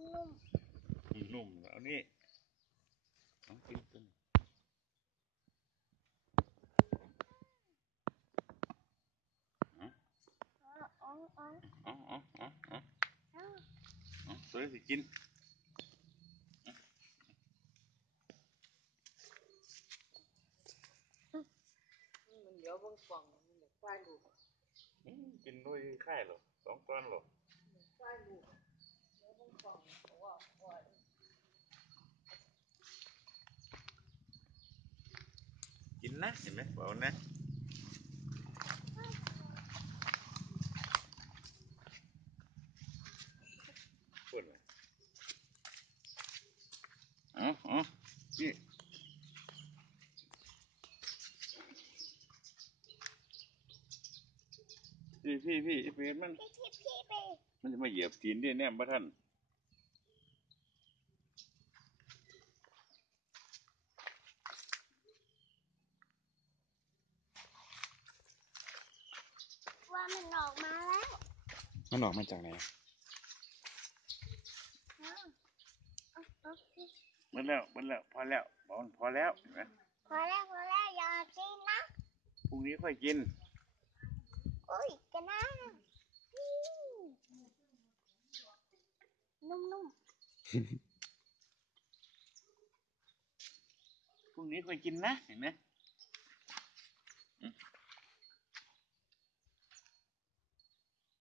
นุ่มนุ่มแล้วนี่น้องกินตัวนี้ๆอ๋ออ๋ออ๋ออ๋ออ๋ออ๋ออ๋ออ๋ออ๋อตัวนี้สิกินมันเดี๋ยวเบางกล่องมันอยากควายลูกินด้วยค่หรอสองก้อนหรอ ควายลูกเดี๋ยวเบางกล่องบอกว่าว่า กิ นนะเห็นไหมเปล่านะพูดเลยอ๋ออ๋อพี่พี่พี่พี่ไอ้เป็ดมันพี่พี่พี่ไปมันจะมาเหยียบตีนดิแน่บ่ท่าน มันออกมาแล้ว มันออกมาจากไหนอ๋ออ๋ออ๋อมันแล้วมันแล้ว พอแล้วบอกมันพอแล้วเห็นไหมพอแล้วพอแล้วอย่ากินนะพรุ่งนี้ค่อยกินอุ้ยกันนะอืมนุ่มพรุ่งนี้ค่อยกินนะเห็นไหมๆ